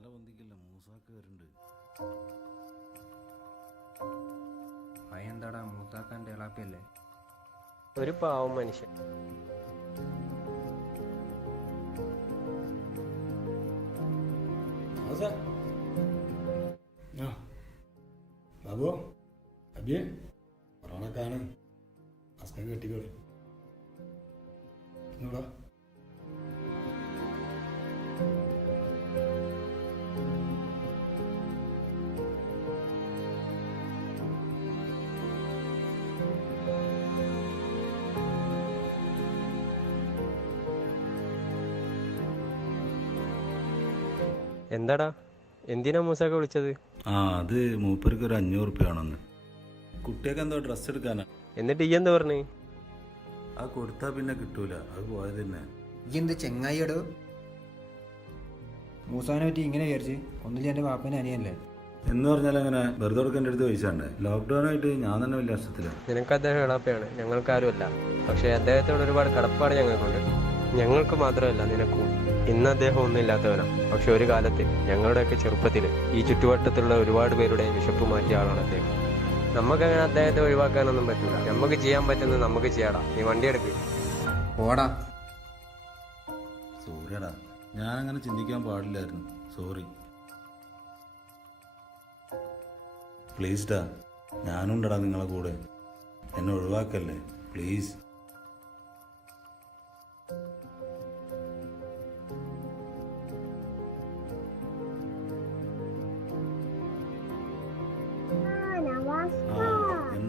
തല പൊന്തിക്കില്ല? മൂസാക്ക് വരുന്നുണ്ട്. അതെന്താടാ മൂത്താക്കാന്റെ ഇളാപ്പിയല്ലേ ഒരു പാവം മനുഷ്യൻ. ബാബു അബിയെ കൊറോണക്കാണ് മാസ്ക് കെട്ടിക്കോളി ഇങ്ങോട്ടോ എന്താടാ? എന്തിനാ മൂസാക്ക വിളിച്ചത്? ആ അത് മൂപ്പർക്ക് ഒരു അഞ്ഞൂറ് റുപ്യ വേണമെന്ന് കുട്ടിയൊക്കെ എന്തോ ഡ്രസ്സ് എടുക്കാനാ. എന്നിട്ട് ഈ എന്താ പറഞ്ഞേ? അത് കൊടുത്താ പിന്നെ കിട്ടൂല. അത് പോയത് തന്നെ. ഈ എന്ത് ചെങ്ങായിടോ മൂസാനെ പറ്റി ഇങ്ങനെ വിചാരിച്ച് ഒന്നില്ല എന്റെ വാപ്പനെ അനിയല്ലേ എന്ന് പറഞ്ഞാൽ അങ്ങനെ വെറുതെ കൊടുക്കേണ്ട അടുത്ത് പൈസ ഉണ്ട്. ലോക്ക്ഡൗൺ ആയിട്ട് ഞാൻ തന്നെ വലിയ നഷ്ടത്തിലാണ് നിനക്ക് അദ്ദേഹം എളാപ്പയാണ്. ഞങ്ങൾക്കാരുമല്ല. പക്ഷേ അദ്ദേഹത്തോട് ഒരുപാട് കടപ്പാട് ഞങ്ങൾക്കുണ്ട്. ഞങ്ങൾക്ക് മാത്രമല്ല നിനക്കും. ഇന്ന് അദ്ദേഹം ഒന്നുമില്ലാത്തവനാണ് പക്ഷെ ഒരു കാലത്ത് ഞങ്ങളുടെയൊക്കെ ചെറുപ്പത്തിൽ ഈ ചുറ്റുവട്ടത്തുള്ള ഒരുപാട് പേരുടെ വിശപ്പ് മാറ്റിയ ആളാണ് അദ്ദേഹം. നമുക്ക് അങ്ങനെ അദ്ദേഹത്തെ ഒഴിവാക്കാനൊന്നും പറ്റില്ല. നമുക്ക് ചെയ്യാൻ പറ്റുന്നത് നമുക്ക് ചെയ്യാടാ. നീ വണ്ടി എടുക്ക്. പോടാ. സോറിയടാ. ഞാൻ അങ്ങനെ ചിന്തിക്കാൻ പാടില്ലായിരുന്നു. സോറി. പ്ലീസ് ഡാ ഞാനുണ്ടടാ നിങ്ങളെ കൂടെ. എന്നെ ഒഴിവാക്കല്ലേ? പ്ലീസ്.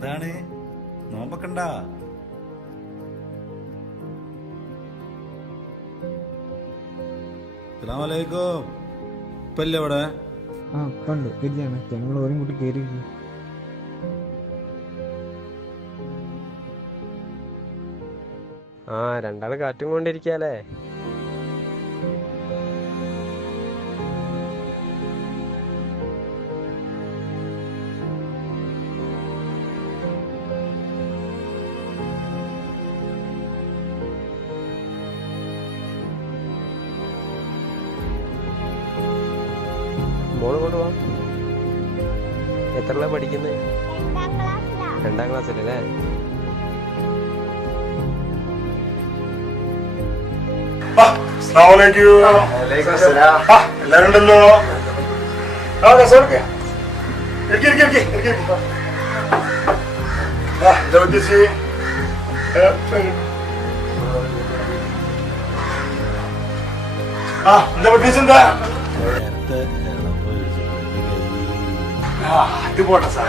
എന്താണ്? നോമ്പക്കണ്ട? അസ്സലാമലൈക്കും. ഇപ്പല്ലേ ഇവിടെ ആ കണ്ടു ശരിയാണ് ഞങ്ങൾ ഓരും കൂട്ടി കയറി ആ രണ്ടാൾ കാറ്റും കൊണ്ടിരിക്കാലേ മോൾ കൊണ്ടുപോവാ എത്ര പഠിക്കുന്നത് രണ്ടാം ക്ലാസ്സിലല്ലേ ഉണ്ടല്ലോ? ആ എന്താ ആ എന്താ കയ്യിൽ പോട്ടെ സാർ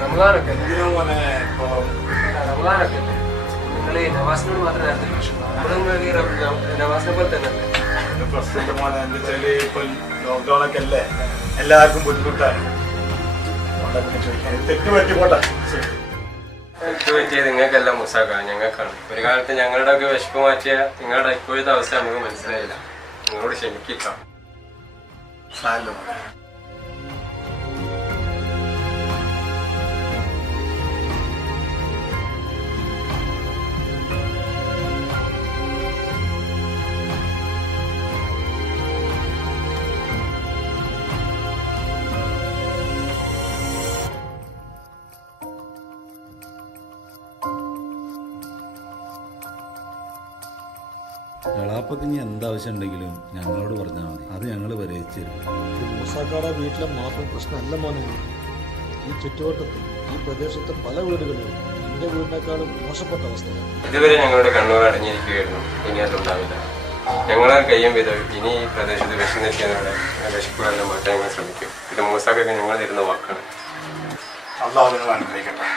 റമദാനൊക്കെ എന്തിനാ മോനെ ഇപ്പൊ റമദാനൊക്കെ അല്ലേ? നിങ്ങൾ ഈ നവാസിനോട് മാത്രം നേരത്തെ വിഷയം നമ്മുടെ നവാസിനെ പോലെ തന്നെ അല്ലേ? ഇത് പ്രശ്നത്തെ മോനെ എന്താ വെച്ചാൽ ഇപ്പൊ ലോക്ക്ഡൌൺ അല്ലേ? എല്ലാവർക്കും ബുദ്ധിമുട്ടാണ്. തെറ്റ് പറ്റി പോട്ടെ. ശരി. ഇത് പറ്റിയത് നിങ്ങൾക്കല്ല മുസാക്ക ഞങ്ങൾക്കാണ്. ഒരു കാലത്ത് ഞങ്ങളുടെ ഒക്കെ വിശപ്പ് മാറ്റിയ നിങ്ങളുടെ ഇപ്പോഴത്തെ അവസ്ഥ നമുക്ക് മനസ്സിലായില്ല. നിങ്ങളോട് ക്ഷമിക്കാം. ሳለሁ ഇനി എന്താവശ്യം ഉണ്ടെങ്കിലും ഞങ്ങളോട് പറഞ്ഞാൽ മതി. അത് ഞങ്ങൾ പരിഹരിച്ചു തരും മൂസാക്കാട വീട്ടിലെ മാത്രം പ്രശ്നമല്ല മോനെ. ഈ ചുറ്റുവട്ടത്ത് ഈ പ്രദേശത്തെ പല വീടുകളിലും എന്റെ വീടിനേക്കാളും മോശപ്പെട്ട അവസ്ഥയാണ് ഇതുവരെ ഞങ്ങളുടെ കണ്ണൂർ അടഞ്ഞിരിക്കുകയായിരുന്നു. ഇനി അതുണ്ടാവില്ല. ഞങ്ങളെ കയ്യും വിധം ഇനി ഈ പ്രദേശത്ത് വിഷം നിൽക്കുന്നവരെ വിശപ്പുകളെല്ലാം മാറ്റാൻ ഞങ്ങൾ ശ്രമിക്കും. ഇത് മൂസാക്കൊക്കെ ഞങ്ങൾ തരുന്ന വാക്കാണ്. അള്ളാഹു നിങ്ങൾ അനുഗ്രഹിക്കട്ടെ.